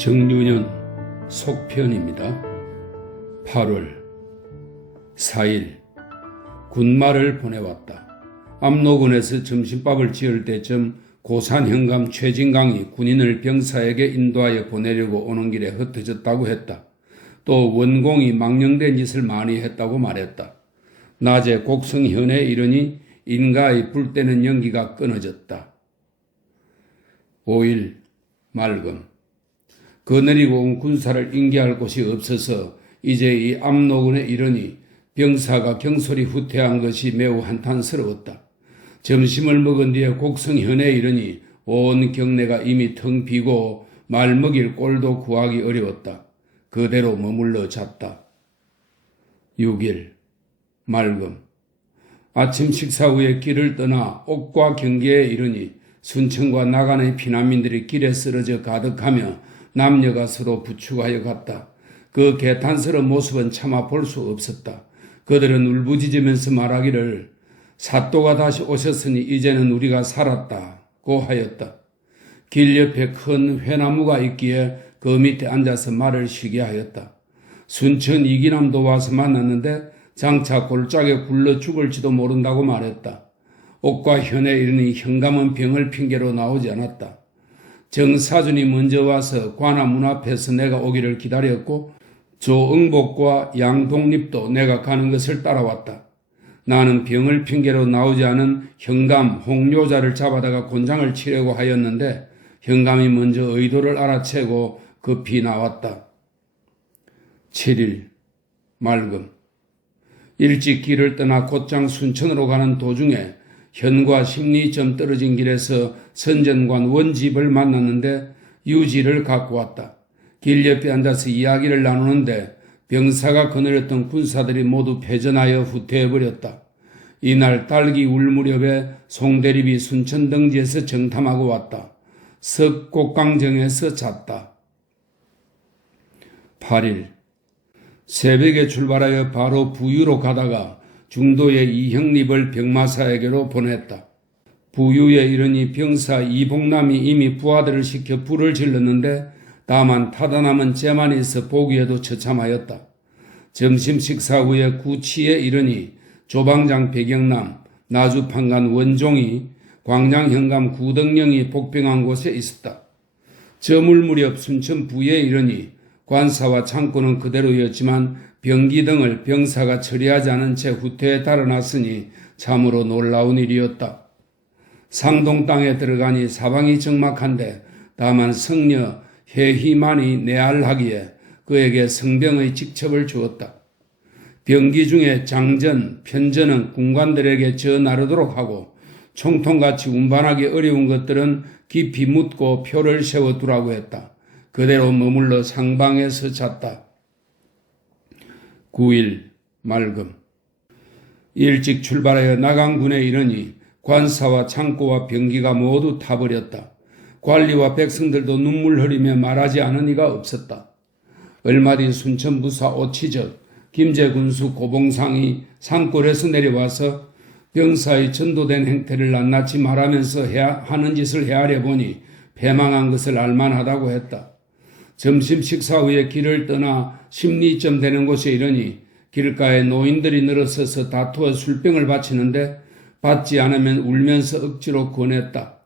정윤현 속편입니다. 8월 4일 군말을 보내왔다. 압록원에서 점심밥을 지을 때쯤 고산 현감 최진강이 군인을 병사에게 인도하여 보내려고 오는 길에 흩어졌다고 했다. 또 원공이 망령된 짓을 많이 했다고 말했다. 낮에 곡성현에 이르니 인가의 불때는 연기가 끊어졌다. 5일 맑음 거느리고 온 군사를 인계할 곳이 없어서 이제 이 압록원에 이르니 병사가 경솔히 후퇴한 것이 매우 한탄스러웠다. 점심을 먹은 뒤에 곡성현에 이르니 온 경내가 이미 텅 비고 말 먹일 꼴도 구하기 어려웠다. 그대로 머물러 잤다. 6일 맑음 아침 식사 후에 길을 떠나 옥과 경계에 이르니 순천과 나간의 피난민들이 길에 쓰러져 가득하며 남녀가 서로 부축하여 갔다. 그 개탄스러운 모습은 차마 볼 수 없었다. 그들은 울부짖으면서 말하기를 사또가 다시 오셨으니 이제는 우리가 살았다고 하였다. 길 옆에 큰 회나무가 있기에 그 밑에 앉아서 말을 쉬게 하였다. 순천 이기남도 와서 만났는데 장차 골짜기에 굴러 죽을지도 모른다고 말했다. 옥과 현에 이르니 현감은 병을 핑계로 나오지 않았다. 정사준이 먼저 와서 관아 문 앞에서 내가 오기를 기다렸고 조응복과 양독립도 내가 가는 것을 따라왔다. 나는 병을 핑계로 나오지 않은 현감 홍료자를 잡아다가 곤장을 치려고 하였는데 현감이 먼저 의도를 알아채고 급히 나왔다. 7일 맑음 일찍 길을 떠나 곧장 순천으로 가는 도중에 현과 10리쯤 떨어진 길에서 선전관 원집을 만났는데 유지를 갖고 왔다. 길 옆에 앉아서 이야기를 나누는데 병사가 거느렸던 군사들이 모두 패전하여 후퇴해버렸다. 이날 딸기 울 무렵에 송대립이 순천 덩지에서 정탐하고 왔다. 석곡강정에서 잤다. 8일 새벽에 출발하여 바로 부유로 가다가 중도의 이형립을 병마사에게로 보냈다. 부유에 이르니 병사 이복남이 이미 부하들을 시켜 불을 질렀는데 다만 타다 남은 재만 있어 보기에도 처참하였다. 점심 식사 후에 구치에 이르니 조방장 백영남, 나주판관 원종이, 광장현감 구덕령이 복병한 곳에 있었다. 저물 무렵 순천 부에 이르니 관사와 창고는 그대로였지만 병기 등을 병사가 처리하지 않은 채 후퇴에 달아났으니 참으로 놀라운 일이었다. 상동 땅에 들어가니 사방이 적막한데 다만 성녀 해희만이 내알하기에 그에게 성병의 직첩을 주었다. 병기 중에 장전, 편전은 군관들에게 전하르도록 하고 총통같이 운반하기 어려운 것들은 깊이 묻고 표를 세워두라고 했다. 그대로 머물러 상방에서 잤다. 9일 맑음 일찍 출발하여 나강군에 이르니 관사와 창고와 병기가 모두 타버렸다. 관리와 백성들도 눈물 흘리며 말하지 않은 이가 없었다. 얼마 뒤 순천부사 오치적, 김제군수 고봉상이 산골에서 내려와서 병사의 전도된 행태를 낱낱이 말하면서 하는 짓을 헤아려 보니 패망한 것을 알만하다고 했다. 점심 식사 후에 길을 떠나 10리쯤 되는 곳에 이르니 길가에 노인들이 늘어서서 다투어 술병을 바치는데 받지 않으면 울면서 억지로 권했다.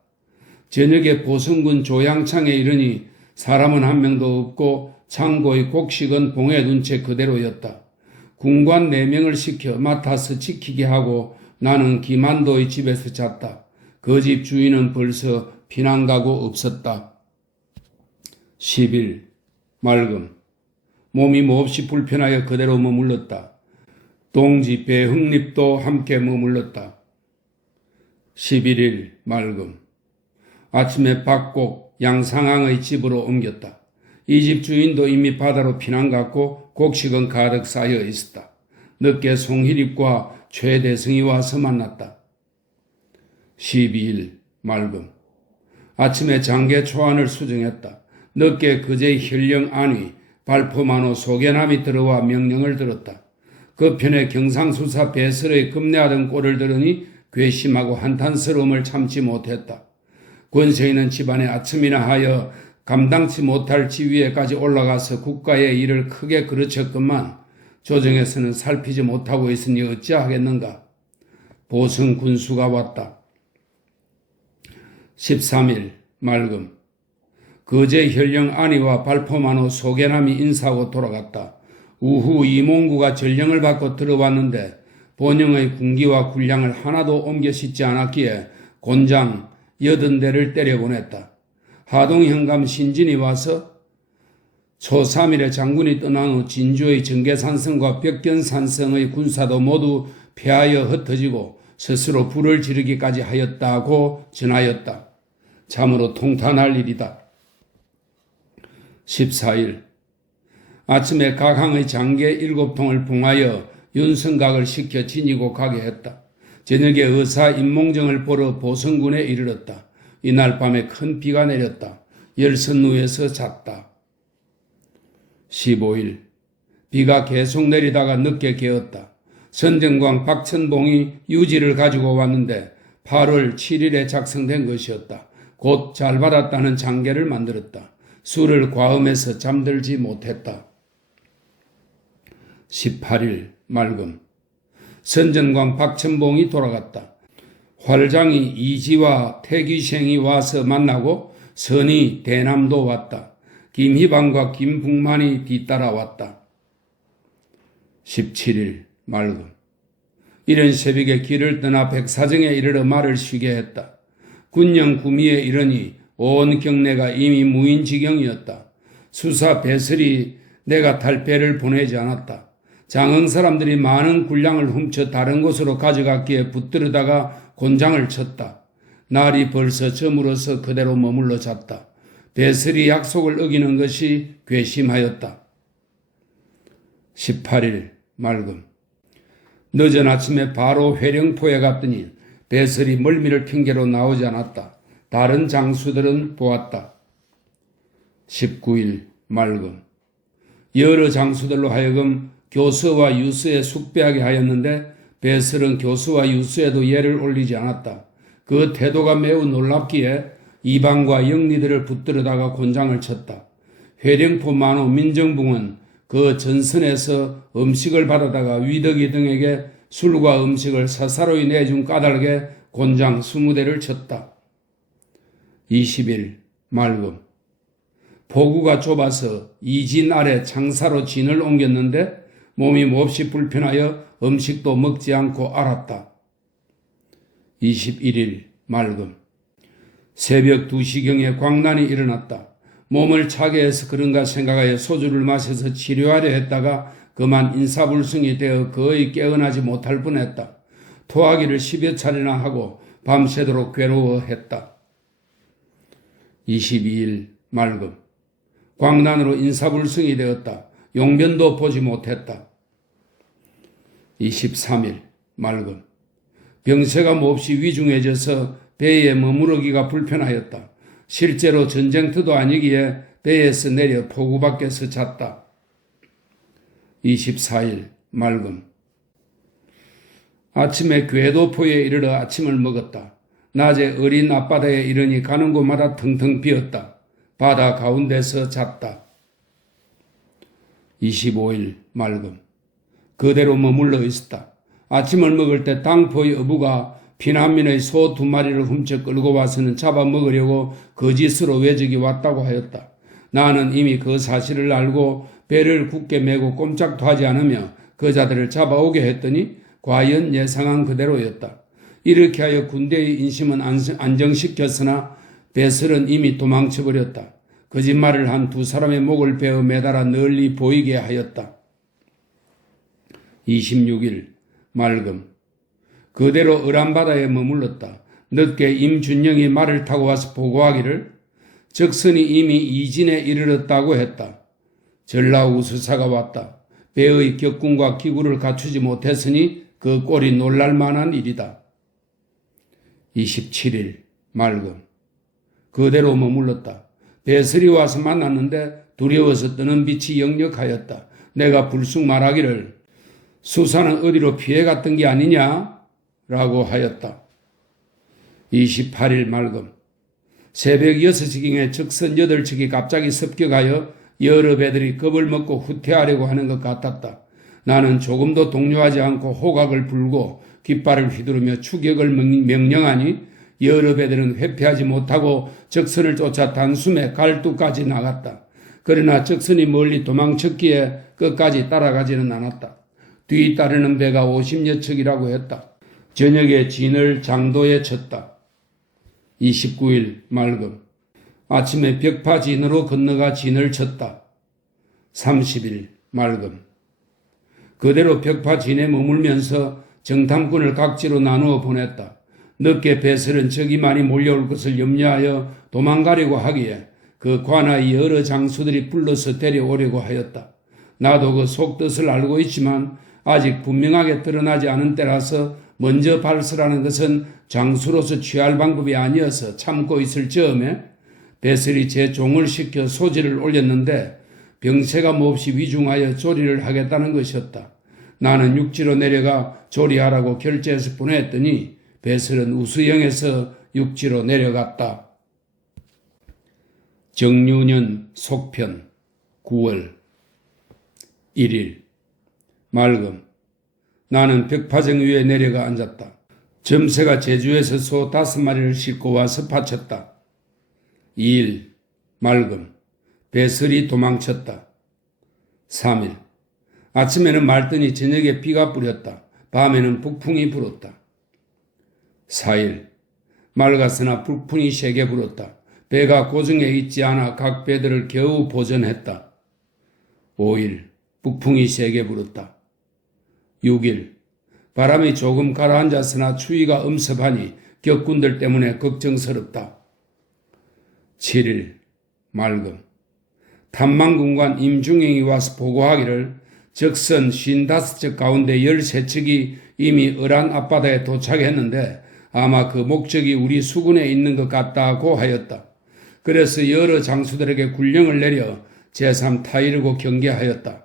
저녁에 보성군 조양창에 이르니 사람은 한 명도 없고 창고의 곡식은 봉에 둔 채 그대로였다. 군관 4명을 시켜 맡아서 지키게 하고 나는 기만도의 집에서 잤다. 그 집 주인은 벌써 피난 가고 없었다. 10일 맑음 몸이 몹시 불편하여 그대로 머물렀다. 동지 배흥립도 함께 머물렀다. 11일 맑음 아침에 박곡 양상항의 집으로 옮겼다. 이 집 주인도 이미 바다로 피난 갔고 곡식은 가득 쌓여 있었다. 늦게 송희립과 최대성이 와서 만났다. 12일 맑음 아침에 장계 초안을 수정했다. 늦게 그제의 현령 안위 발포만호 소개남이 들어와 명령을 들었다. 그 편에 경상수사 배설의 급내하던 꼴을 들으니 괘씸하고 한탄스러움을 참지 못했다. 권세이는 집안에 아침이나 하여 감당치 못할 지위에까지 올라가서 국가의 일을 크게 그르쳤건만 조정에서는 살피지 못하고 있으니 어찌하겠는가. 보성 군수가 왔다. 13일 맑음. 거제 현령 안희와 발포만호 소개남이 인사하고 돌아갔다. 우후 이몽구가 전령을 받고 들어왔는데 본영의 군기와 군량을 하나도 옮겨 싣지 않았기에 곤장 80대를 때려보냈다. 하동현감 신진이 와서 초 3일에 장군이 떠난 후 진주의 정계산성과 벽견산성의 군사도 모두 패하여 흩어지고 스스로 불을 지르기까지 하였다고 전하였다. 참으로 통탄할 일이다. 14일 아침에 각항의 장계 7통을 봉하여 윤성각을 시켜 지니고 가게 했다. 저녁에 의사 임몽정을 보러 보성군에 이르렀다. 이날 밤에 큰 비가 내렸다. 열선루에서 잤다. 15일 비가 계속 내리다가 늦게 깨었다. 선정광 박천봉이 유지를 가지고 왔는데 8월 7일에 작성된 것이었다. 곧 잘 받았다는 장계를 만들었다. 술을 과음해서 잠들지 못했다. 18일 맑음. 선전광 박천봉이 돌아갔다. 활장이 이지와 태귀생이 와서 만나고 선이 대남도 왔다. 김희방과 김북만이 뒤따라왔다. 17일 맑음. 이른 새벽에 길을 떠나 백사정에 이르러 말을 쉬게 했다. 군령 구미에 이르니 온 경내가 이미 무인지경이었다. 수사 배설이 내가 달배를 보내지 않았다. 장흥 사람들이 많은 군량을 훔쳐 다른 곳으로 가져갔기에 붙들어다가 곤장을 쳤다. 날이 벌써 저물어서 그대로 머물러 잤다. 배설이 약속을 어기는 것이 괘씸하였다. 18일 맑음. 늦은 아침에 바로 회령포에 갔더니 배설이 멀미를 핑계로 나오지 않았다. 다른 장수들은 보았다. 19일 맑음. 여러 장수들로 하여금 교수와 유수에 숙배하게 하였는데 배설은 교수와 유수에도 예를 올리지 않았다. 그 태도가 매우 놀랍기에 이방과 영리들을 붙들어다가 곤장을 쳤다. 회령포 만호 민정붕은 그 전선에서 음식을 받아다가 위덕이 등에게 술과 음식을 사사로이 내준 까닭에 곤장 20대를 쳤다. 20일 맑음. 포구가 좁아서 이진 아래 창사로 진을 옮겼는데 몸이 몹시 불편하여 음식도 먹지 않고 앓았다. 21일 맑음. 새벽 2시경에 광난이 일어났다. 몸을 차게 해서 그런가 생각하여 소주를 마셔서 치료하려 했다가 그만 인사불성이 되어 거의 깨어나지 못할 뻔했다. 토하기를 10여 차례나 하고 밤새도록 괴로워했다. 22일 맑음. 광난으로 인사불성이 되었다. 용변도 보지 못했다. 23일 맑음. 병세가 몹시 위중해져서 배에 머무르기가 불편하였다. 실제로 전쟁터도 아니기에 배에서 내려 포구 밖에서 잤다. 24일 맑음. 아침에 궤도포에 이르러 아침을 먹었다. 낮에 어린 앞바다에 이르니 가는 곳마다 텅텅 비었다. 바다 가운데서 잤다. 25일 맑음. 그대로 머물러 있었다. 아침을 먹을 때 당포의 어부가 피난민의 소 2마리를 훔쳐 끌고 와서는 잡아먹으려고 거짓으로 외적이 왔다고 하였다. 나는 이미 그 사실을 알고 배를 굳게 메고 꼼짝도 하지 않으며 그 자들을 잡아오게 했더니 과연 예상한 그대로였다. 이렇게 하여 군대의 인심은 안정시켰으나 배설은 이미 도망쳐버렸다. 거짓말을 한 2사람의 목을 베어 매달아 널리 보이게 하였다. 26일 맑음. 그대로 을안바다에 머물렀다. 늦게 임준영이 말을 타고 와서 보고하기를 적선이 이미 이진에 이르렀다고 했다. 전라우수사가 왔다. 배의 격군과 기구를 갖추지 못했으니 그 꼴이 놀랄만한 일이다. 27일 맑음. 그대로 머물렀다. 배설이 와서 만났는데 두려워서 뜨는 빛이 역력하였다. 내가 불쑥 말하기를 수사는 어디로 피해갔던 게 아니냐? 라고 하였다. 28일 맑음. 새벽 6시경에 적선 8척이 갑자기 습격하여 여러 배들이 겁을 먹고 후퇴하려고 하는 것 같았다. 나는 조금도 동요하지 않고 호각을 불고 깃발을 휘두르며 추격을 명령하니 여러 배들은 회피하지 못하고 적선을 쫓아 단숨에 갈두까지 나갔다. 그러나 적선이 멀리 도망쳤기에 끝까지 따라가지는 않았다. 뒤따르는 배가 50여 척이라고 했다. 저녁에 진을 장도에 쳤다. 29일 맑음. 아침에 벽파 진으로 건너가 진을 쳤다. 30일 맑음. 그대로 벽파 진에 머물면서 정탐꾼을 각지로 나누어 보냈다. 늦게 배설은 적이 많이 몰려올 것을 염려하여 도망가려고 하기에 그 관하의 여러 장수들이 불러서 데려오려고 하였다. 나도 그 속뜻을 알고 있지만 아직 분명하게 드러나지 않은 때라서 먼저 발설하는 것은 장수로서 취할 방법이 아니어서 참고 있을 즈음에 배설이 제 종을 시켜 소지를 올렸는데 병세가 몹시 위중하여 조리를 하겠다는 것이었다. 나는 육지로 내려가 조리하라고 결제해서 보냈더니 배설은 우수영에서 육지로 내려갔다. 정유년 속편 9월 1일 맑음. 나는 벽파정 위에 내려가 앉았다. 점새가 제주에서 소 5마리를 싣고 와서 바쳤다. 2일 맑음. 배설이 도망쳤다. 3일 아침에는 맑더니 저녁에 비가 뿌렸다. 밤에는 북풍이 불었다. 4일 맑았으나 북풍이 세게 불었다. 배가 고정해 있지 않아 각 배들을 겨우 보전했다. 5일 북풍이 세게 불었다. 6일 바람이 조금 가라앉았으나 추위가 엄습하니 격군들 때문에 걱정스럽다. 7일 맑음. 탐망군관 임중행이 와서 보고하기를 적선 55척 가운데 13척이 이미 을안 앞바다에 도착했는데 아마 그 목적이 우리 수군에 있는 것 같다고 하였다. 그래서 여러 장수들에게 군령을 내려 제3타이르고 경계하였다.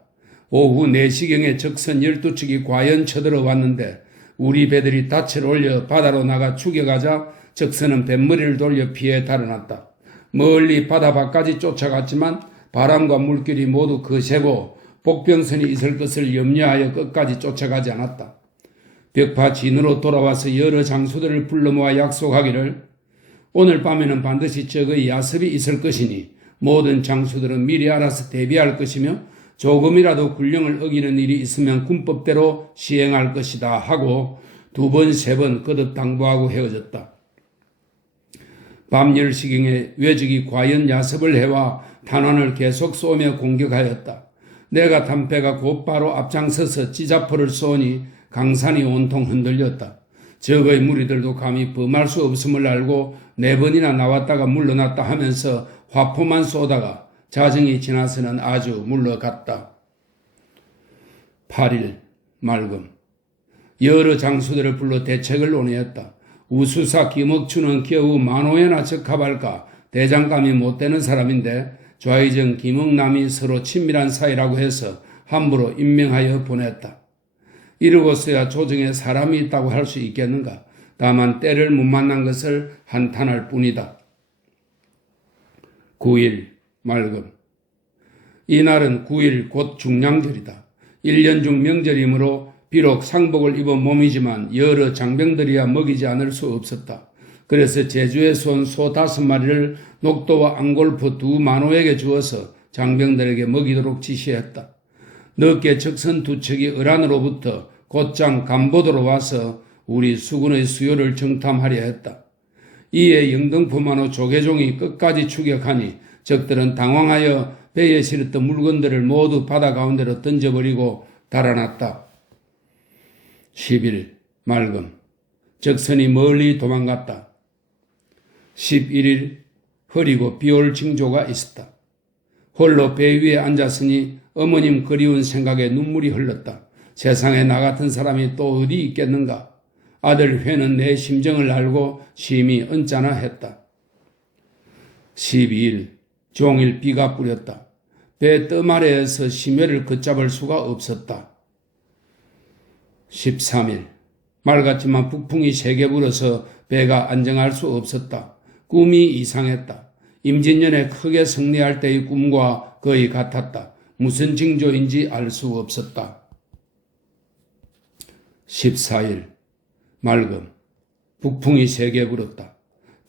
오후 4시경에 적선 12척이 과연 쳐들어왔는데 우리 배들이 닻을 올려 바다로 나가 추격하자 적선은 뱃머리를 돌려 피해 달아났다. 멀리 바다 밖까지 쫓아갔지만 바람과 물결이 모두 거세고 복병선이 있을 것을 염려하여 끝까지 쫓아가지 않았다. 벽파 진으로 돌아와서 여러 장수들을 불러 모아 약속하기를 오늘 밤에는 반드시 적의 야습이 있을 것이니 모든 장수들은 미리 알아서 대비할 것이며 조금이라도 군령을 어기는 일이 있으면 군법대로 시행할 것이다 하고 2번, 3번 거듭 당부하고 헤어졌다. 밤 10시경에 외적이 과연 야습을 해와 탄환을 계속 쏘며 공격하였다. 내가 담배가 곧바로 앞장서서 찌자포를 쏘니 강산이 온통 흔들렸다. 적의 무리들도 감히 범할 수 없음을 알고 4번이나 나왔다가 물러났다 하면서 화포만 쏘다가 자정이 지나서는 아주 물러갔다. 8일 맑음. 여러 장수들을 불러 대책을 논의했다. 우수사 김억춘은 겨우 만호에나 적합할까 대장감이 못되는 사람인데 좌의정 김억남이 서로 친밀한 사이라고 해서 함부로 임명하여 보냈다. 이러고서야 조정에 사람이 있다고 할 수 있겠는가. 다만 때를 못 만난 것을 한탄할 뿐이다. 9일 맑음. 이날은 9일 곧 중량절이다. 1년 중 명절이므로 비록 상복을 입은 몸이지만 여러 장병들이야 먹이지 않을 수 없었다. 그래서 제주에서 온 소 5마리를 녹도와 앙골프 2만호에게 주어서 장병들에게 먹이도록 지시했다. 늦게 적선 2척이 을안으로부터 곧장 간보도로 와서 우리 수군의 수요를 정탐하려 했다. 이에 영등포만호 조계종이 끝까지 추격하니 적들은 당황하여 배에 실었던 물건들을 모두 바다 가운데로 던져버리고 달아났다. 10일 맑음. 적선이 멀리 도망갔다. 11일 흐리고 비올 징조가 있었다. 홀로 배 위에 앉았으니 어머님 그리운 생각에 눈물이 흘렀다. 세상에 나 같은 사람이 또 어디 있겠는가. 아들 회는 내 심정을 알고 심히 언짢아 했다. 12일 종일 비가 뿌렸다. 배 뜸 아래에서 심해를 걷잡을 수가 없었다. 13일 맑았지만 북풍이 세게 불어서 배가 안정할 수 없었다. 꿈이 이상했다. 임진년에 크게 승리할 때의 꿈과 거의 같았다. 무슨 징조인지 알 수 없었다. 14일 맑음. 북풍이 세게 불었다.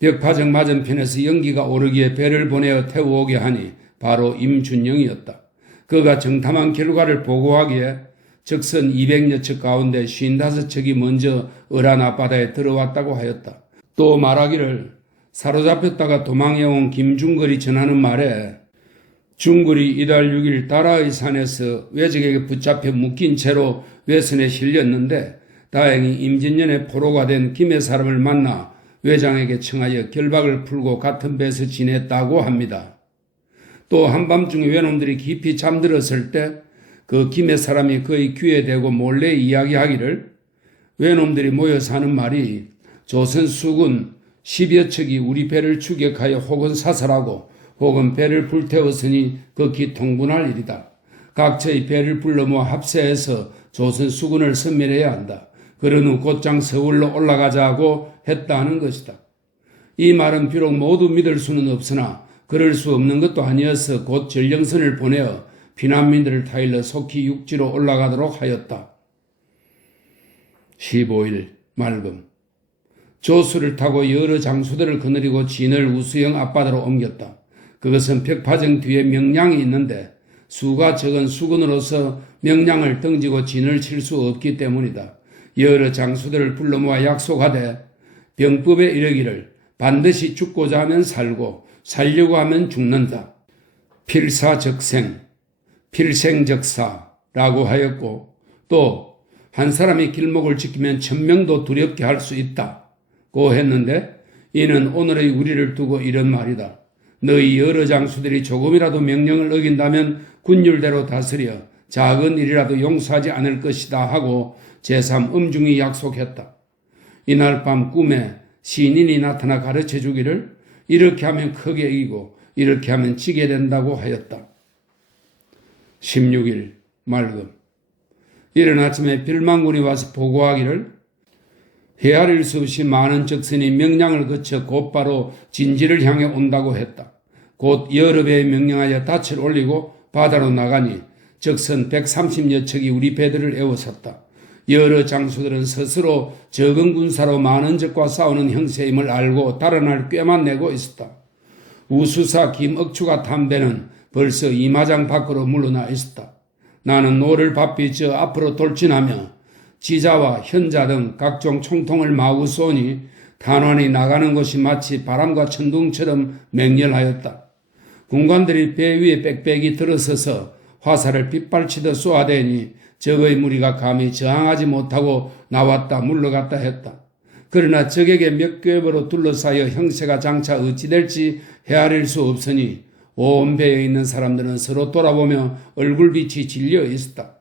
벽파정 맞은편에서 연기가 오르기에 배를 보내어 태우오게 하니 바로 임준영이었다. 그가 정탐한 결과를 보고하기에 적선 200여 척 가운데 55척이 먼저 을안 앞바다에 들어왔다고 하였다. 또 말하기를 사로잡혔다가 도망해온 김중걸이 전하는 말에 중걸이 이달 6일 다라의 산에서 외적에게 붙잡혀 묶인 채로 외선에 실렸는데 다행히 임진년에 포로가 된 김의 사람을 만나 외장에게 청하여 결박을 풀고 같은 배에서 지냈다고 합니다. 또 한밤중에 외놈들이 깊이 잠들었을 때 그 김의 사람이 그의 귀에 대고 몰래 이야기하기를 외놈들이 모여서 하는 말이 조선 수군 10여 척이 우리 배를 추격하여 혹은 사살하고 혹은 배를 불태웠으니 극히 통분할 일이다. 각처의 배를 불러 모아 합세해서 조선 수군을 섬멸해야 한다. 그런 후 곧장 서울로 올라가자고 했다는 것이다. 이 말은 비록 모두 믿을 수는 없으나 그럴 수 없는 것도 아니어서 곧 전령선을 보내어 피난민들을 타일러 속히 육지로 올라가도록 하였다. 15일 맑음. 조수를 타고 여러 장수들을 거느리고 진을 우수영 앞바다로 옮겼다. 그것은 벽파정 뒤에 명량이 있는데 수가 적은 수군으로서 명량을 등지고 진을 칠 수 없기 때문이다. 여러 장수들을 불러 모아 약속하되 병법에 이르기를 반드시 죽고자 하면 살고 살려고 하면 죽는다. 필사적생, 필생적사라고 하였고 또 한 사람이 길목을 지키면 1000명도 두렵게 할 수 있다고 했는데 이는 오늘의 우리를 두고 이런 말이다. 너희 여러 장수들이 조금이라도 명령을 어긴다면 군율대로 다스려 작은 일이라도 용서하지 않을 것이다 하고 제3음중이 약속했다. 이날 밤 꿈에 신인이 나타나 가르쳐 주기를 이렇게 하면 크게 이기고 이렇게 하면 지게 된다고 하였다. 16일 맑음. 이른 아침에 빌망군이 와서 보고하기를 헤아릴 수 없이 많은 적선이 명량을 거쳐 곧바로 진지를 향해 온다고 했다. 곧 여러 배에 명령하여 닻을 올리고 바다로 나가니 적선 130여 척이 우리 배들을 에워쌌다. 여러 장수들은 스스로 적은 군사로 많은 적과 싸우는 형세임을 알고 달아날 꾀만 내고 있었다. 우수사 김억추가 탄 배는 벌써 이마장 밖으로 물러나 있었다. 나는 노를 바삐 저 앞으로 돌진하며 지자와 현자 등 각종 총통을 마구 쏘니 탄환이 나가는 곳이 마치 바람과 천둥처럼 맹렬하였다. 군관들이 배 위에 빽빽이 들어서서 화살을 빗발치듯 쏘아대니 적의 무리가 감히 저항하지 못하고 나왔다 물러갔다 했다. 그러나 적에게 몇 궤부로 둘러싸여 형세가 장차 어찌 될지 헤아릴 수 없으니 온 배에 있는 사람들은 서로 돌아보며 얼굴빛이 질려 있었다.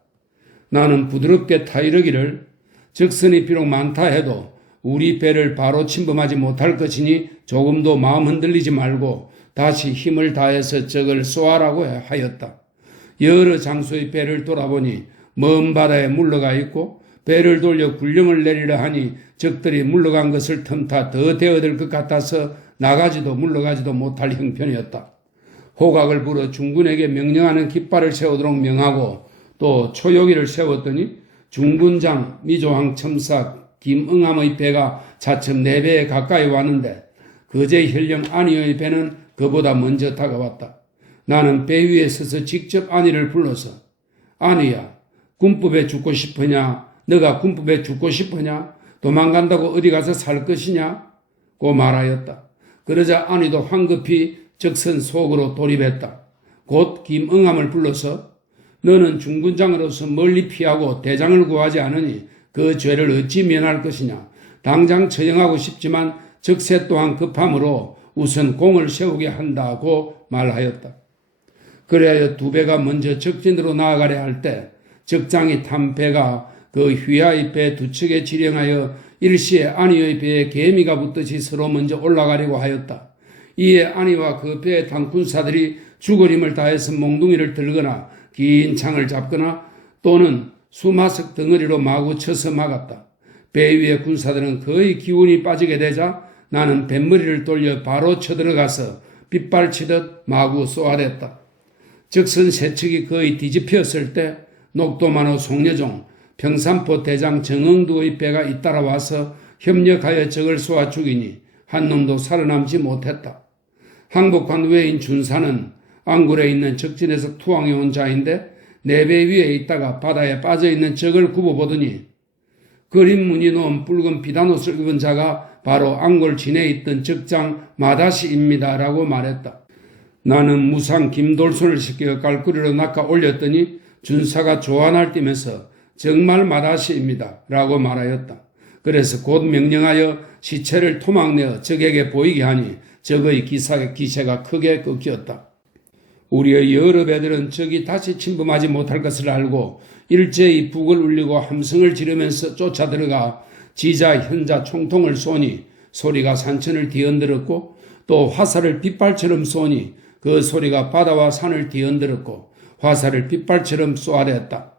나는 부드럽게 타이르기를 적선이 비록 많다 해도 우리 배를 바로 침범하지 못할 것이니 조금도 마음 흔들리지 말고 다시 힘을 다해서 적을 쏘아라고 하였다. 여러 장소의 배를 돌아보니 먼 바다에 물러가 있고 배를 돌려 굴령을 내리려 하니 적들이 물러간 것을 틈타 더 대어들 것 같아서 나가지도 물러가지도 못할 형편이었다. 호각을 불어 중군에게 명령하는 깃발을 세우도록 명하고 또 초요기를 세웠더니 중군장 미조항 첨사 김응암의 배가 차츰 4배에 가까이 왔는데 거제 현령 안희의 배는 그보다 먼저 다가왔다. 나는 배 위에 서서 직접 안희를 불러서 안희야, 군법에 죽고 싶으냐? 너가 군법에 죽고 싶으냐? 도망간다고 어디 가서 살 것이냐? 고 말하였다. 그러자 안희도 황급히 적선 속으로 돌입했다. 곧 김응암을 불러서 너는 중군장으로서 멀리 피하고 대장을 구하지 않으니 그 죄를 어찌 면할 것이냐. 당장 처형하고 싶지만 적세 또한 급함으로 우선 공을 세우게 한다고 말하였다. 그래야 두 배가 먼저 적진으로 나아가려 할 때 적장이 탄 배가 그 휘하의 배 두 척에 지령하여 일시에 안희의 배에 개미가 붙듯이 서로 먼저 올라가려고 하였다. 이에 안희와 그 배에 탄 군사들이 죽어림을 다해서 몽둥이를 들거나 긴 창을 잡거나 또는 수마석 덩어리로 마구 쳐서 막았다. 배 위의 군사들은 거의 기운이 빠지게 되자 나는 뱃머리를 돌려 바로 쳐들어가서 빗발치듯 마구 쏘아댔다. 적선 세척이 거의 뒤집혔을 때 녹도만호 송여종, 평산포 대장 정응두의 배가 잇따라와서 협력하여 적을 쏘아 죽이니 한 놈도 살아남지 못했다. 항복한 외인 준사는 안굴에 있는 적진에서 투항해 온 자인데 내 배 위에 있다가 바다에 빠져있는 적을 굽어보더니 그림 무늬 놓은 붉은 비단옷을 입은 자가 바로 안골 진에 있던 적장 마다시입니다 라고 말했다. 나는 무상 김돌손을 시켜 깔꾸리로 낚아 올렸더니 준사가 조안을 띠면서 정말 마다시입니다 라고 말하였다. 그래서 곧 명령하여 시체를 토막내어 적에게 보이게 하니 적의 기세가 크게 꺾였다. 우리의 여러 배들은 적이 다시 침범하지 못할 것을 알고 일제히 북을 울리고 함성을 지르면서 쫓아들어가 지자, 현자, 총통을 쏘니 소리가 산천을 뒤흔들었고 또 화살을 빗발처럼 쏘니 그 소리가 바다와 산을 뒤흔들었고 화살을 빗발처럼 쏘아댔다.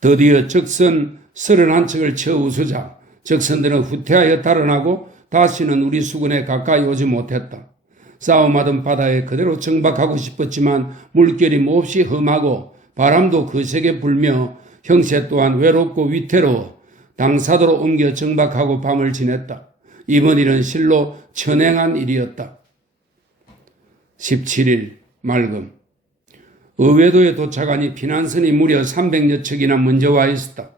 드디어 적선 31척을 쳐 웃으자 적선들은 후퇴하여 달아나고 다시는 우리 수군에 가까이 오지 못했다. 싸움하던 바다에 그대로 정박하고 싶었지만 물결이 몹시 험하고 바람도 거세게 불며 형세 또한 외롭고 위태로워 당사도로 옮겨 정박하고 밤을 지냈다. 이번 일은 실로 천행한 일이었다. 17일 맑음. 의외도에 도착하니 피난선이 무려 300여 척이나 먼저 와 있었다.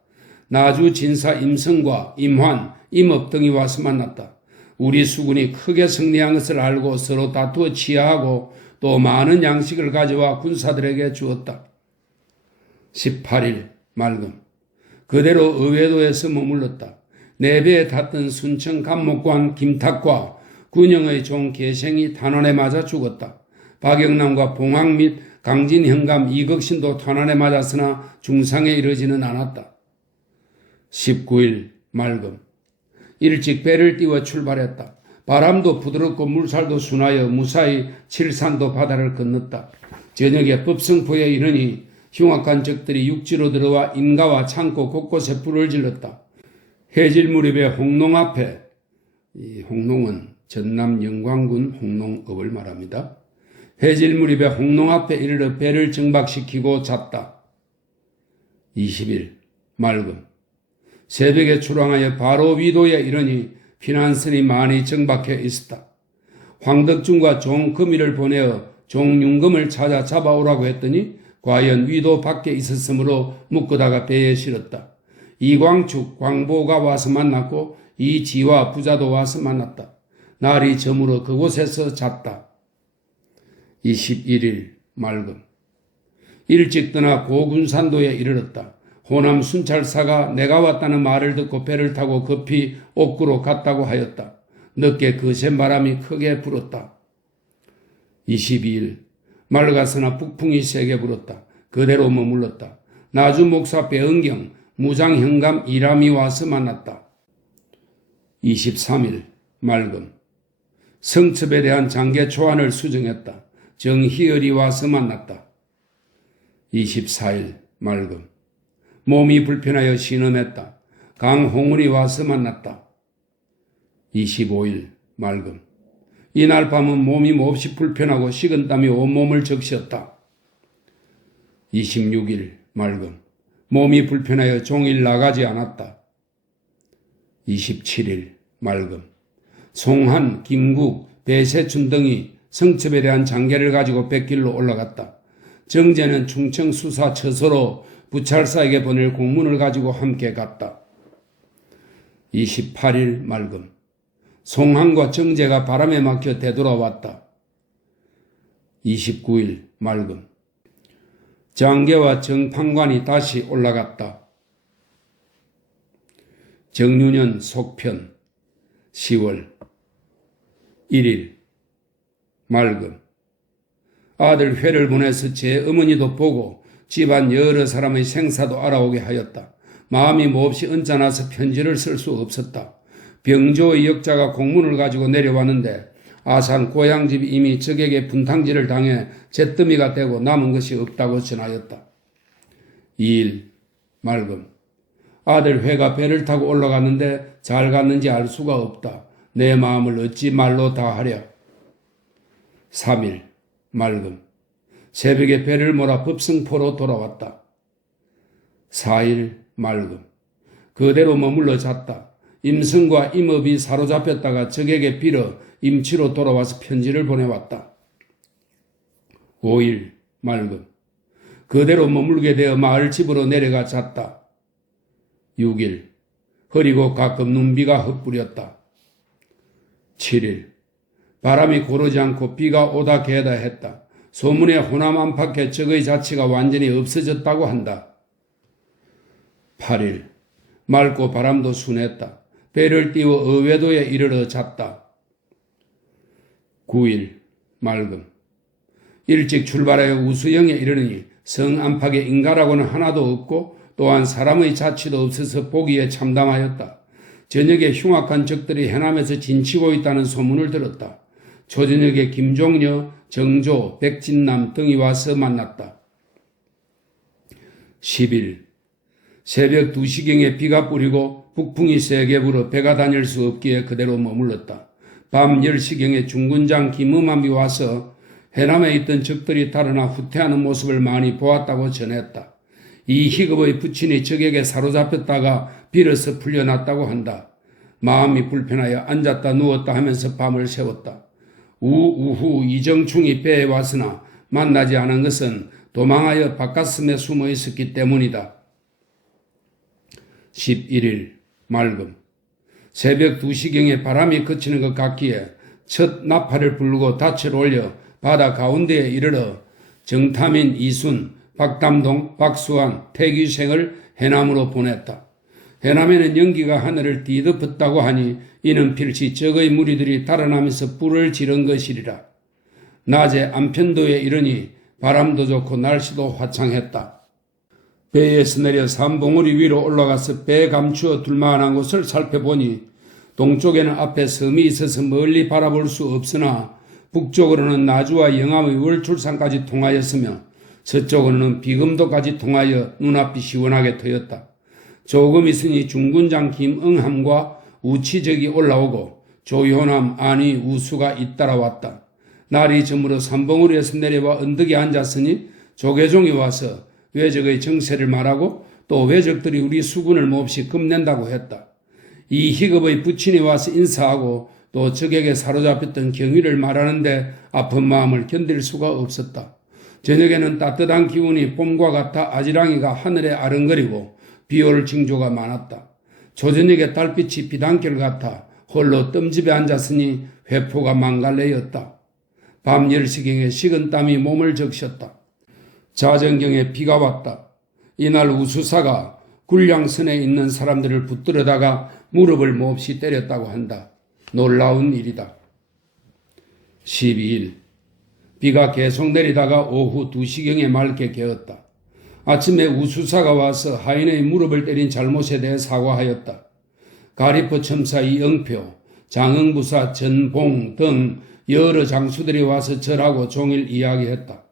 나주 진사 임성과 임환, 임업 등이 와서 만났다. 우리 수군이 크게 승리한 것을 알고 서로 다투어 치하하고 또 많은 양식을 가져와 군사들에게 주었다. 18일 맑음. 그대로 의외도에서 머물렀다. 네 배에 탔던 순천 감목관 김탁과 군영의 종 계생이 탄환에 맞아 죽었다. 박영남과 봉황 및 강진 현감 이극신도 탄환에 맞았으나 중상에 이르지는 않았다. 19일 맑음. 일찍 배를 띄워 출발했다. 바람도 부드럽고 물살도 순하여 무사히 칠산도 바다를 건넜다. 저녁에 법성포에 이르니 흉악한 적들이 육지로 들어와 인가와 창고 곳곳에 불을 질렀다. 해질 무렵에 홍농 앞에, 이 홍농은 전남 영광군 홍농읍을 말합니다. 해질 무렵에 홍농 앞에 이르러 배를 정박시키고 잤다. 20일 맑음. 새벽에 출항하여 바로 위도에 이르니 피난선이 많이 정박해 있었다. 황덕준과 종 금이를 보내어 종 윤금을 찾아 잡아오라고 했더니 과연 위도 밖에 있었으므로 묶어다가 배에 실었다. 이광축, 광보가 와서 만났고 이지와 부자도 와서 만났다. 날이 저물어 그곳에서 잤다. 21일 맑음. 일찍 떠나 고군산도에 이르렀다. 호남 순찰사가 내가 왔다는 말을 듣고 배를 타고 급히 옥구로 갔다고 하였다. 늦게 거센 바람이 크게 불었다. 22일 맑았으나 북풍이 세게 불었다. 그대로 머물렀다. 나주 목사 배은경, 무장 현감 이람이 와서 만났다. 23일 맑음. 성첩에 대한 장계 초안을 수정했다. 정희열이 와서 만났다. 24일 맑음. 몸이 불편하여 신음했다. 강홍훈이 와서 만났다. 25일 맑음. 이날 밤은 몸이 몹시 불편하고 식은땀이 온몸을 적셨다. 26일 맑음. 몸이 불편하여 종일 나가지 않았다. 27일 맑음. 송한, 김국, 배세춘 등이 성첩에 대한 장계를 가지고 백길로 올라갔다. 정제는 충청수사 처소로 부찰사에게 보낼 공문을 가지고 함께 갔다. 28일 맑음. 송한과 정제가 바람에 막혀 되돌아왔다. 29일 맑음. 장계와 정판관이 다시 올라갔다. 정유년 속편 10월 1일 맑음. 아들 회를 보내서 제 어머니도 보고 집안 여러 사람의 생사도 알아오게 하였다. 마음이 몹시 언짢아서 편지를 쓸 수 없었다. 병조의 역자가 공문을 가지고 내려왔는데 아산 고향집이 이미 적에게 분탕질을 당해 잿더미가 되고 남은 것이 없다고 전하였다. 2일 맑음. 아들 회가 배를 타고 올라갔는데 잘 갔는지 알 수가 없다. 내 마음을 어찌 말로 다하랴. 3일 맑음. 새벽에 배를 몰아 법승포로 돌아왔다. 4일 맑음. 그대로 머물러 잤다. 임승과 임업이 사로잡혔다가 적에게 빌어 임치로 돌아와서 편지를 보내왔다. 5일 맑음. 그대로 머물게 되어 마을집으로 내려가 잤다. 6일 흐리고 가끔 눈비가 흩뿌렸다. 7일 바람이 고르지 않고 비가 오다 개다 했다. 소문에 호남 안팎의 적의 자취가 완전히 없어졌다고 한다. 8일 맑고 바람도 순했다. 배를 띄워 어외도에 이르러 잤다. 9일 맑음. 일찍 출발하여 우수영에 이르니 성 안팎에 인가라고는 하나도 없고 또한 사람의 자취도 없어서 보기에 참담하였다. 저녁에 흉악한 적들이 해남에서 진치고 있다는 소문을 들었다. 초저녁에 김종려, 정조, 백진남 등이 와서 만났다. 10일 새벽 2시경에 비가 뿌리고 북풍이 세게 불어 배가 다닐 수 없기에 그대로 머물렀다. 밤 10시경에 중군장 김음암이 와서 해남에 있던 적들이 달아나 후퇴하는 모습을 많이 보았다고 전했다. 이 희급의 부친이 적에게 사로잡혔다가 빌어서 풀려났다고 한다. 마음이 불편하여 앉았다 누웠다 하면서 밤을 새웠다. 우후 이정충이 배에 왔으나 만나지 않은 것은 도망하여 바깥섬에 숨어 있었기 때문이다. 11일 맑음. 새벽 2시경에 바람이 그치는 것 같기에 첫 나팔을 부르고 닻을 올려 바다 가운데에 이르러 정탐인 이순, 박담동, 박수환, 태규생을 해남으로 보냈다. 해남에는 연기가 하늘을 뒤덮었다고 하니 이는 필시 적의 무리들이 달아나면서 뿔을 지른 것이리라. 낮에 안편도에 이르니 바람도 좋고 날씨도 화창했다. 배에서 내려 산봉우리 위로 올라가서 배 감추어 둘만한 곳을 살펴보니 동쪽에는 앞에 섬이 있어서 멀리 바라볼 수 없으나 북쪽으로는 나주와 영암의 월출산까지 통하였으며 서쪽으로는 비금도까지 통하여 눈앞이 시원하게 트였다. 조금 있으니 중군장 김응함과 우치적이 올라오고 조효남, 안희, 우수가 잇따라왔다. 날이 저물어 산봉우리에서 내려와 언덕에 앉았으니 조계종이 와서 외적의 정세를 말하고 또 외적들이 우리 수군을 몹시 겁낸다고 했다. 이 희급의 부친이 와서 인사하고 또 적에게 사로잡혔던 경위를 말하는데 아픈 마음을 견딜 수가 없었다. 저녁에는 따뜻한 기운이 봄과 같아 아지랑이가 하늘에 아른거리고 비올 징조가 많았다. 조저녁에 달빛이 비단결 같아 홀로 뜸집에 앉았으니 회포가 망갈래였다. 밤 10시경에 식은 땀이 몸을 적셨다. 자정경에 비가 왔다. 이날 우수사가 굴량선에 있는 사람들을 붙들어다가 무릎을 몹시 때렸다고 한다. 놀라운 일이다. 12일 비가 계속 내리다가 오후 2시경에 맑게 개었다. 아침에 우수사가 와서 하인의 무릎을 때린 잘못에 대해 사과하였다. 가리포 첨사 이영표, 장흥부사 전봉 등 여러 장수들이 와서 절하고 종일 이야기했다.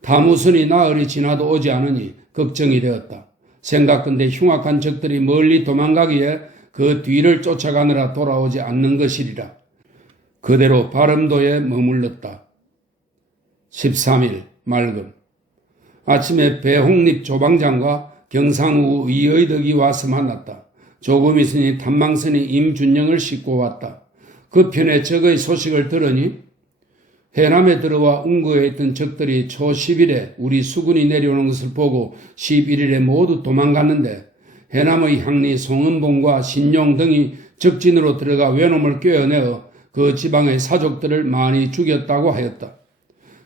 타무선이 나흘이 지나도 오지 않으니 걱정이 되었다. 생각건대 흉악한 적들이 멀리 도망가기에 그 뒤를 쫓아가느라 돌아오지 않는 것이리라. 그대로 바름도에 머물렀다. 13일 맑음. 아침에 배홍립 조방장과 경상우 이의덕이 와서 만났다. 조금 있으니 탐망선이 임준영을 싣고 왔다. 그 편에 적의 소식을 들으니 해남에 들어와 운거에 있던 적들이 초 10일에 우리 수군이 내려오는 것을 보고 11일에 모두 도망갔는데 해남의 향리 송은봉과 신용 등이 적진으로 들어가 외놈을 꿰어내어 그 지방의 사족들을 많이 죽였다고 하였다.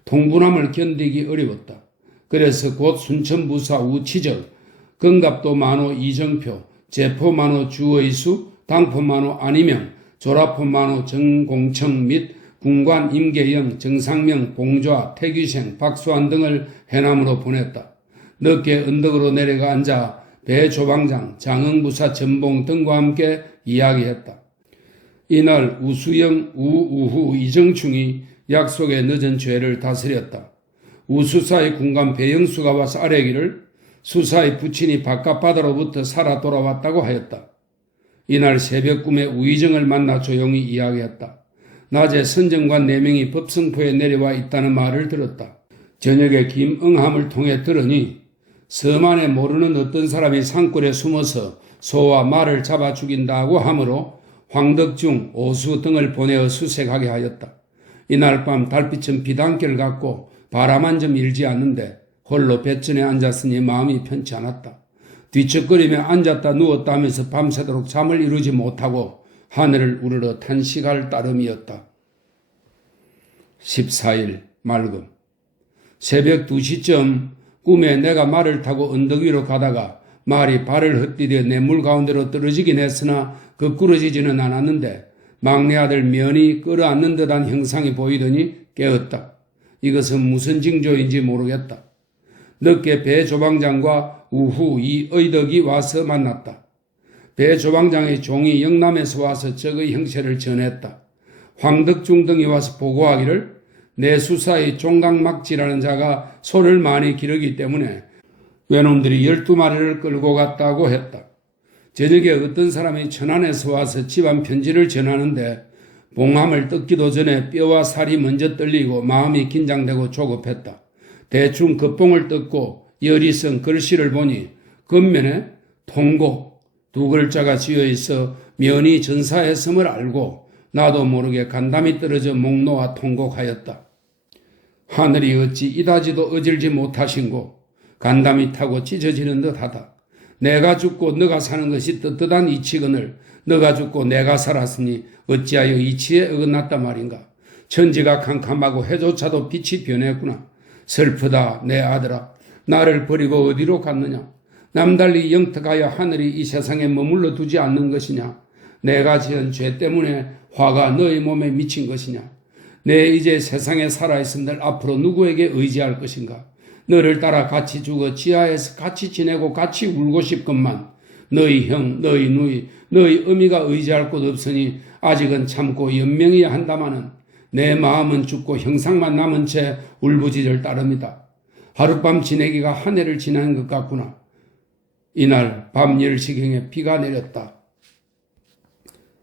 통분함을 견디기 어려웠다. 그래서 곧 순천부사 우치적, 건갑도 만호 이정표, 제포만호 주의수, 당포만호 안희명, 조라포만호 정공청 및 군관 임계영, 정상명, 봉좌, 태규생, 박수환 등을 해남으로 보냈다. 늦게 언덕으로 내려가 앉아 배 조방장, 장흥부사 전봉 등과 함께 이야기했다. 이날 우수영, 우후 이정충이 약속에 늦은 죄를 다스렸다. 우수사의 군관 배영수가 와서 아뢰기를 수사의 부친이 바깥바다로부터 살아 돌아왔다고 하였다. 이날 새벽 꿈에 우의정을 만나 조용히 이야기했다. 낮에 선정관 4명이 법성포에 내려와 있다는 말을 들었다. 저녁에 김응함을 통해 들으니 섬 안에 모르는 어떤 사람이 산골에 숨어서 소와 말을 잡아 죽인다고 하므로 황덕중, 오수 등을 보내어 수색하게 하였다. 이날 밤 달빛은 비단결 같고 바람 한 점 일지 않는데 홀로 뱃전에 앉았으니 마음이 편치 않았다. 뒤척거리며 앉았다 누웠다 하면서 밤새도록 잠을 이루지 못하고 하늘을 우러러 탄식할 따름이었다. 14일 맑음. 새벽 2시쯤 꿈에 내가 말을 타고 언덕 위로 가다가 말이 발을 헛디뎌 내 물 가운데로 떨어지긴 했으나 거꾸러지지는 않았는데 막내 아들 면이 끌어안는 듯한 형상이 보이더니 깨었다. 이것은 무슨 징조인지 모르겠다. 늦게 배 조방장과 우후 이 의덕이 와서 만났다. 배 조방장의 종이 영남에서 와서 적의 형세를 전했다. 황덕중 등이 와서 보고하기를 내 수사의 종각막지라는 자가 소를 많이 기르기 때문에 외놈들이 12마리를 끌고 갔다고 했다. 저녁에 어떤 사람이 천안에서 와서 집안 편지를 전하는데 봉함을 뜯기도 전에 뼈와 살이 먼저 떨리고 마음이 긴장되고 조급했다. 대충 겉봉을 뜯고 열이 쓴 글씨를 보니 겉면에 통곡 2글자가 지어있어 면이 전사했음을 알고 나도 모르게 간담이 떨어져 목 놓아 통곡하였다. 하늘이 어찌 이다지도 어질지 못하신고 간담이 타고 찢어지는 듯하다. 내가 죽고 너가 사는 것이 떳떳한 이치거늘 너가 죽고 내가 살았으니 어찌하여 이치에 어긋났단 말인가. 천지가 캄캄하고 해조차도 빛이 변했구나. 슬프다 내 아들아. 나를 버리고 어디로 갔느냐. 남달리 영특하여 하늘이 이 세상에 머물러 두지 않는 것이냐. 내가 지은 죄 때문에 화가 너의 몸에 미친 것이냐. 내 이제 세상에 살아있음들 앞으로 누구에게 의지할 것인가. 너를 따라 같이 죽어 지하에서 같이 지내고 같이 울고 싶건만 너희 형, 너희 누이, 너희 어미가 의지할 곳 없으니 아직은 참고 연명해야 한다마는 내 마음은 죽고 형상만 남은 채 울부짖을 따름이다. 하룻밤 지내기가 한 해를 지난 것 같구나. 이날 밤 10시경에 비가 내렸다.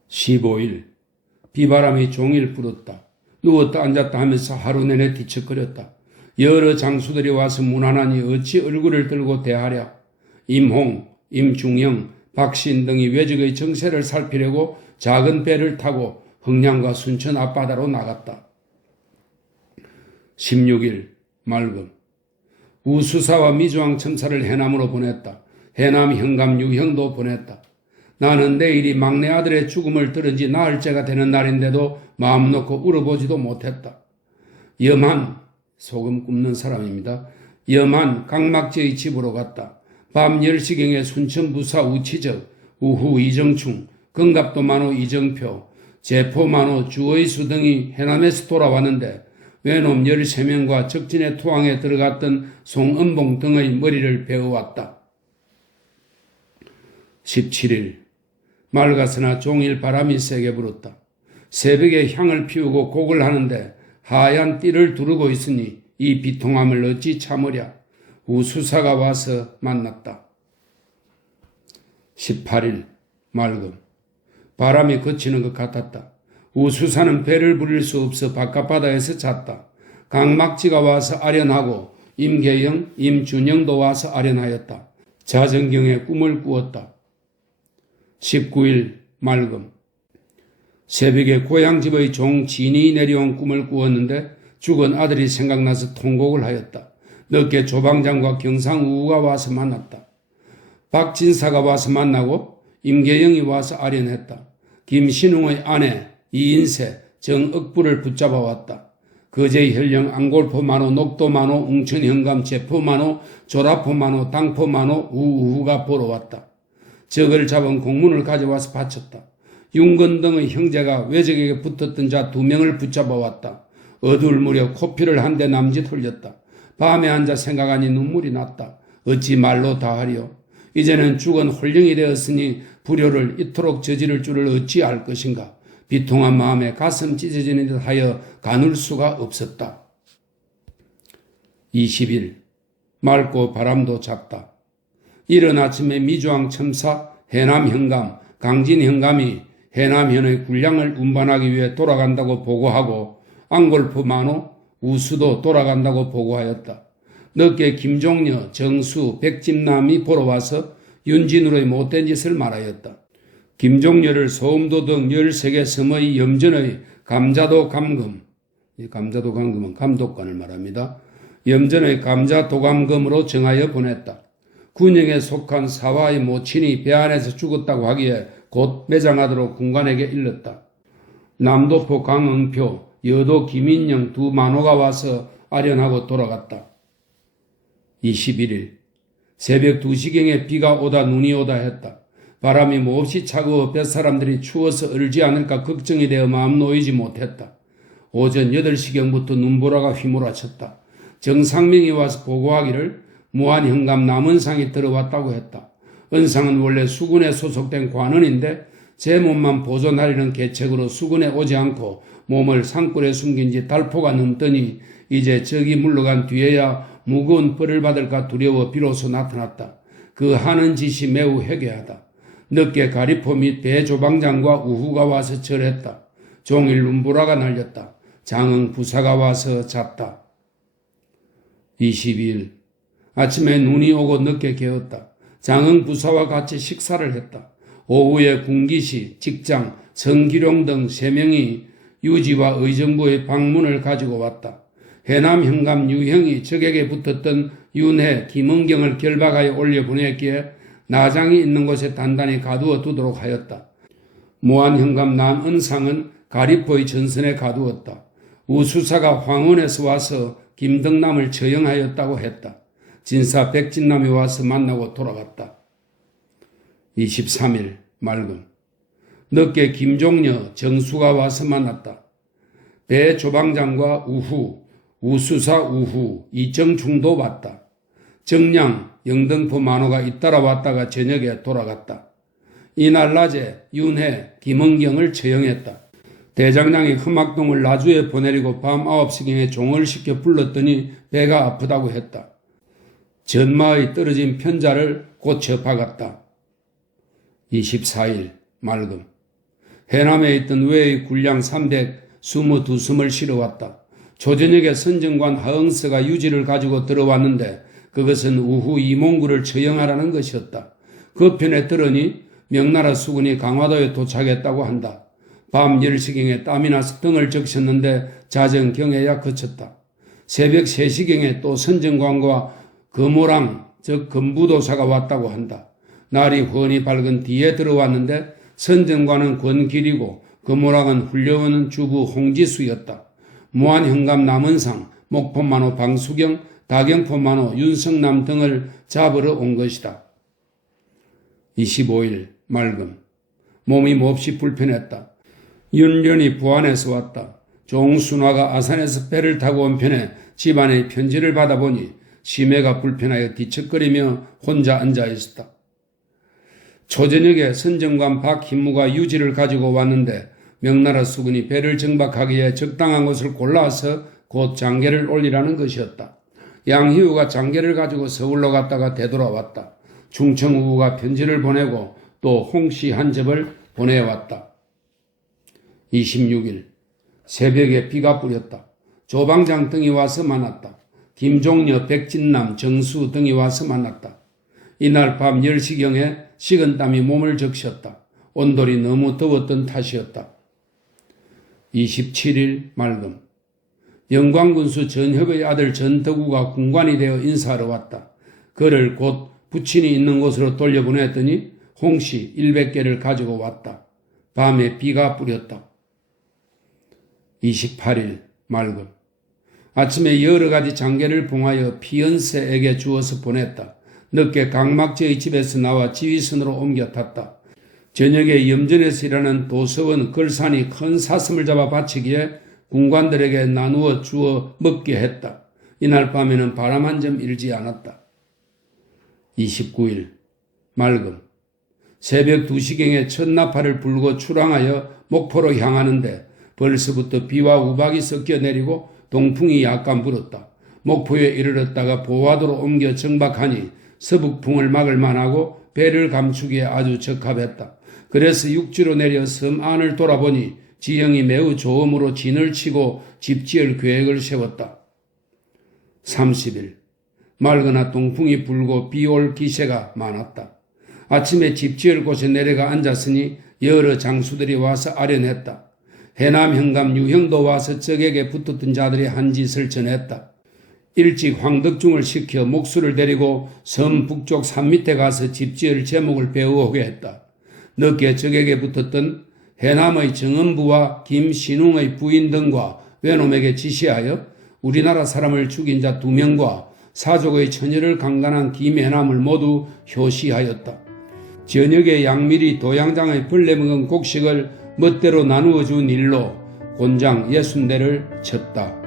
15일 비바람이 종일 불었다. 누웠다 앉았다 하면서 하루 내내 뒤척거렸다. 여러 장수들이 와서 무난하니 어찌 얼굴을 들고 대하랴. 임홍, 임중영, 박신 등이 외적의 정세를 살피려고 작은 배를 타고 흥량과 순천 앞바다로 나갔다. 16일 맑음. 우수사와 미주왕 첨사를 해남으로 보냈다. 해남 현감 유형도 보냈다. 나는 내일이 막내 아들의 죽음을 들은 지 나흘째가 되는 날인데도 마음 놓고 울어보지도 못했다. 염한, 소금 굽는 사람입니다. 염한 강막지의 집으로 갔다. 밤 10시경에 순천부사 우치적, 우후 이정충, 건갑도만호 이정표, 제포만호 주의수 등이 해남에서 돌아왔는데 외놈 13명과 적진의 투항에 들어갔던 송은봉 등의 머리를 베어왔다. 17일 맑았으나 종일 바람이 세게 불었다. 새벽에 향을 피우고 곡을 하는데 하얀 띠를 두르고 있으니 이 비통함을 어찌 참으랴. 우수사가 와서 만났다. 18일 맑음. 바람이 그치는 것 같았다. 우수사는 배를 부릴 수 없어 바깥바다에서 잤다. 강막지가 와서 아련하고 임계영, 임준영도 와서 아련하였다. 자정경에 꿈을 꾸었다. 19일 맑음. 새벽에 고향집의 종 진이 내려온 꿈을 꾸었는데 죽은 아들이 생각나서 통곡을 하였다. 늦게 조방장과 경상우가 와서 만났다. 박진사가 와서 만나고 임계영이 와서 아련했다. 김신웅의 아내 이인세, 정억부를 붙잡아 왔다. 거제현령, 안골포만호, 녹도만호, 웅천현감, 제포만호, 조라포만호, 당포만호, 우우가 보러 왔다. 적을 잡은 공문을 가져와서 바쳤다. 윤건 등의 형제가 외적에게 붙었던 자 2명을 붙잡아 왔다. 어두울 무렵 코피를 한 대 남짓 흘렸다. 밤에 앉아 생각하니 눈물이 났다. 어찌 말로 다하리요. 이제는 죽은 홀령이 되었으니 불효를 이토록 저지를 줄을 어찌 알 것인가. 비통한 마음에 가슴 찢어지는 듯 하여 가눌 수가 없었다. 20일 맑고 바람도 잤다. 이른 아침에 미주왕 첨사, 해남 현감, 강진 현감이 해남현의 군량을 운반하기 위해 돌아간다고 보고하고 앙골프 만호 우수도 돌아간다고 보고하였다. 늦게 김종려, 정수, 백진남이 보러 와서 윤진우의 못된 짓을 말하였다. 김종려를 소음도 등 13개 섬의 염전의 감자도 감금, 감자도 감금은 감독관을 말합니다. 염전의 감자도감금으로 정하여 보냈다. 군영에 속한 사화의 모친이 배 안에서 죽었다고 하기에 곧 매장하도록 군관에게 일렀다. 남도포 강응표, 여도 김인영 두 만호가 와서 아련하고 돌아갔다. 21일 새벽 2시경에 비가 오다 눈이 오다 했다. 바람이 몹시 차가워 뱃사람들이 추워서 얼지 않을까 걱정이 되어 마음 놓이지 못했다. 오전 8시경부터 눈보라가 휘몰아쳤다. 정상명이 와서 보고하기를 무한현감 남은상이 들어왔다고 했다. 은상은 원래 수군에 소속된 관원인데 제 몸만 보존하려는 계책으로 수군에 오지 않고 몸을 산골에 숨긴 지 달포가 넘더니 이제 저기 물러간 뒤에야 무거운 벌을 받을까 두려워 비로소 나타났다. 그 하는 짓이 매우 회개하다. 늦게 가리포 및 배조방장과 우후가 와서 절했다. 종일 눈보라가 날렸다. 장흥 부사가 와서 잤다. 22일 아침에 눈이 오고 늦게 깨었다. 장흥 부사와 같이 식사를 했다. 오후에 군기시, 직장, 성기룡 등 3명이 유지와 의정부의 방문을 가지고 왔다. 해남 현감 유형이 적에게 붙었던 윤해, 김은경을 결박하여 올려보냈기에 나장이 있는 곳에 단단히 가두어 두도록 하였다. 무한 현감 남은상은 가리포의 전선에 가두었다. 우수사가 황원에서 와서 김덕남을 처형하였다고 했다. 진사 백진남이 와서 만나고 돌아갔다. 23일 맑음 늦게 김종려, 정수가 와서 만났다. 배 조방장과 우후, 우수사 우후, 이정충도 왔다. 정량, 영등포 만호가 잇따라 왔다가 저녁에 돌아갔다. 이날 낮에 윤해, 김은경을 처형했다. 대장장이 흠악동을 나주에 보내리고 밤 9시경에 종을 시켜 불렀더니 배가 아프다고 했다. 전마의 떨어진 편자를 고쳐 박았다. 24일 맑음 해남에 있던 외의 군량 322섬을 실어왔다. 조저녁에 선정관 하응서가 유지를 가지고 들어왔는데 그것은 우후 이몽구를 처형하라는 것이었다. 그 편에 들으니 명나라 수군이 강화도에 도착했다고 한다. 밤 10시경에 땀이 나서 등을 적셨는데 자정경에야 그쳤다. 새벽 3시경에 또 선정관과 금호랑 즉 금부도사가 왔다고 한다. 날이 훤히 밝은 뒤에 들어왔는데 선정관은 권길이고 금호랑은 훌륭한 주부 홍지수였다. 무한현감 남은상, 목포만호 방수경, 다경포만호 윤성남 등을 잡으러 온 것이다. 25일 맑음 몸이 몹시 불편했다. 윤련이 부안에서 왔다. 종순화가 아산에서 배를 타고 온 편에 집안의 편지를 받아보니 치매가 불편하여 뒤척거리며 혼자 앉아 있었다. 초저녁에 선정관 박흰무가 유지를 가지고 왔는데 명나라 수군이 배를 정박하기에 적당한 곳을 골라서 곧 장계를 올리라는 것이었다. 양희우가 장계를 가지고 서울로 갔다가 되돌아왔다. 충청우가 편지를 보내고 또 홍씨 한 접을 보내왔다. 26일 새벽에 비가 뿌렸다. 조방장 등이 와서 만났다. 김종려, 백진남, 정수 등이 와서 만났다. 이날 밤 10시경에 식은땀이 몸을 적셨다. 온돌이 너무 더웠던 탓이었다. 27일 맑음 영광군수 전협의 아들 전덕우가 군관이 되어 인사하러 왔다. 그를 곧 부친이 있는 곳으로 돌려보냈더니 홍시 100개를 가지고 왔다. 밤에 비가 뿌렸다. 28일 맑음 아침에 여러 가지 장계를 봉하여 피연세에게 주어서 보냈다. 늦게 강막지의 집에서 나와 지휘선으로 옮겨 탔다. 저녁에 염전에서 일하는 도서원 걸산이 큰 사슴을 잡아 바치기에 군관들에게 나누어 주어 먹게 했다. 이날 밤에는 바람 한 점 일지 않았다. 29일 맑음 새벽 2시경에 첫 나팔을 불고 출항하여 목포로 향하는데 벌써부터 비와 우박이 섞여 내리고 동풍이 약간 불었다. 목포에 이르렀다가 보화도로 옮겨 정박하니 서북풍을 막을 만하고 배를 감추기에 아주 적합했다. 그래서 육지로 내려 섬 안을 돌아보니 지형이 매우 좋음으로 진을 치고 집 지을 계획을 세웠다. 30일 맑으나 동풍이 불고 비올 기세가 많았다. 아침에 집 지을 곳에 내려가 앉았으니 여러 장수들이 와서 아련했다. 해남 현감 유형도 와서 적에게 붙었던 자들이 한 짓을 전했다. 일찍 황덕중을 시켜 목수를 데리고 섬 북쪽 산 밑에 가서 집 지을 제목을 배워오게 했다. 늦게 적에게 붙었던 해남의 정은부와 김신웅의 부인 등과 외놈에게 지시하여 우리나라 사람을 죽인 자 2명과 사족의 처녀를 강간한 김해남을 모두 효시하였다. 저녁에 양밀이 도양장의 벌레 먹은 곡식을 멋대로 나누어 준 일로 곤장 60대를 쳤다.